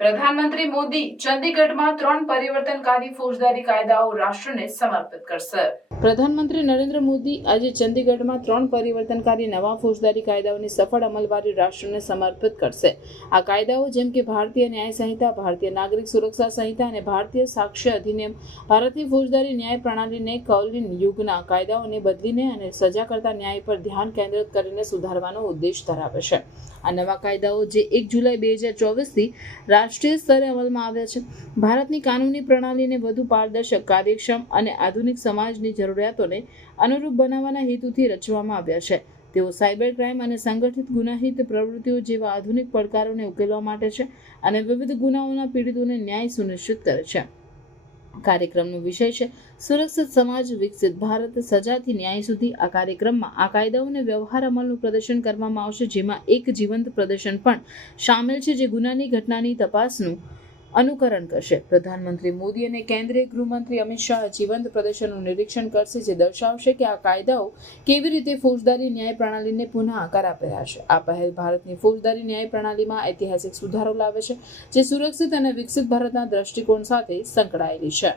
પ્રધાનમંત્રી મોદી ચંદીગઢમાં 3 પરિવર્તનકારી ફોજદારી કાયદાઓ રાષ્ટ્રને સમર્પિત કરશે. પ્રધાનમંત્રી નરેન્દ્ર મોદી આજે ચંદીગઢમાં 3 પરિવર્તનકારી નવા ફોજદારી કાયદાઓની સફળ અમલવારી રાષ્ટ્રને સમર્પિત કરશે. આ કાયદાઓ જેમ કે ભારતીય ન્યાય સંહિતા, ભારતીય નાગરિક સુરક્ષા સંહિતા અને ભારતીય સાક્ષ્ય અધિનિયમ ભારતીય ફોજદારી ન્યાય પ્રણાલીને કૌલિન યુગના કાયદાઓને બદલીને અને સજા કરતા ન્યાય પર ધ્યાન કેન્દ્રિત કરીને સુધારવાનો ઉદ્દેશ ધરાવે છે. આ નવા કાયદાઓ જે 1 જુલાઈ 2024થી રાષ્ટ્રીય સ્તરે અમલમાં આવ્યા છે, ભારતની કાનૂની પ્રણાલીને વધુ પારદર્શક, કાર્યક્ષમ અને આધુનિક સમાજની જરૂરિયાતોને અનુરૂપ બનાવવાના હેતુથી રચવામાં આવ્યા છે. તેઓ સાયબર ક્રાઇમ અને સંગઠિત ગુનાહિત પ્રવૃત્તિઓ જેવા આધુનિક પડકારોને ઉકેલવા માટે છે અને વિવિધ ગુનાઓના પીડિતોને ન્યાય સુનિશ્ચિત કરે છે. કાર્યક્રમનો વિષય છે સુરક્ષિત સમાજ, વિકસિત ભારત, સજાથી ન્યાય સુધી. આ કાર્યક્રમમાં આ કાયદાઓને વ્યવહાર અમલનું પ્રદર્શન કરવામાં આવશે, જેમાં એક જીવંત પ્રદર્શન પણ સામેલ છે જે ગુનાની ઘટનાની તપાસનું અનુકરણ કરશે. પ્રધાનમંત્રી મોદી અને કેન્દ્રીય ગૃહમંત્રી અમિત શાહ જીવંત પ્રદર્શનનું નિરીક્ષણ કરશે, જે દર્શાવશે કે આ કાયદાઓ કેવી રીતે ફોજદારી ન્યાય પ્રણાલીને પુનઃ આકાર આપી રહ્યા છે. આ પહેલ ભારતની ફોજદારી ન્યાય પ્રણાલીમાં ઐતિહાસિક સુધારો લાવે છે, જે સુરક્ષિત અને વિકસિત ભારતના દ્રષ્ટિકોણ સાથે સંકળાયેલી છે.